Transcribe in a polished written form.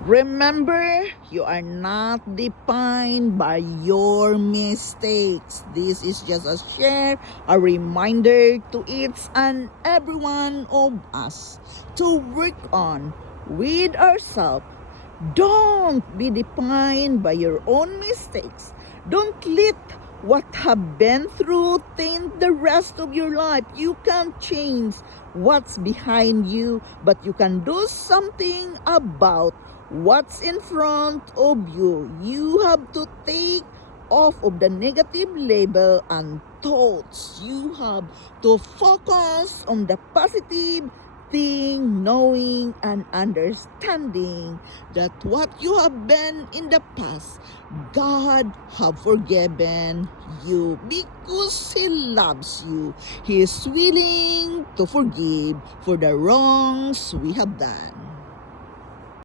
Remember, you are not defined by your mistakes. This is just a share, a reminder to each and every one of us to work on with ourselves. Don't be defined by your own mistakes. Don't let what have been through taint the rest of your life. You can't change what's behind you, but you can do something about what's in front of you. You have to take off of the negative label and thoughts. You have to focus on the positive thing, knowing and understanding that what you have been in the past, God have forgiven you because He loves you. He is willing to forgive for the wrongs we have done.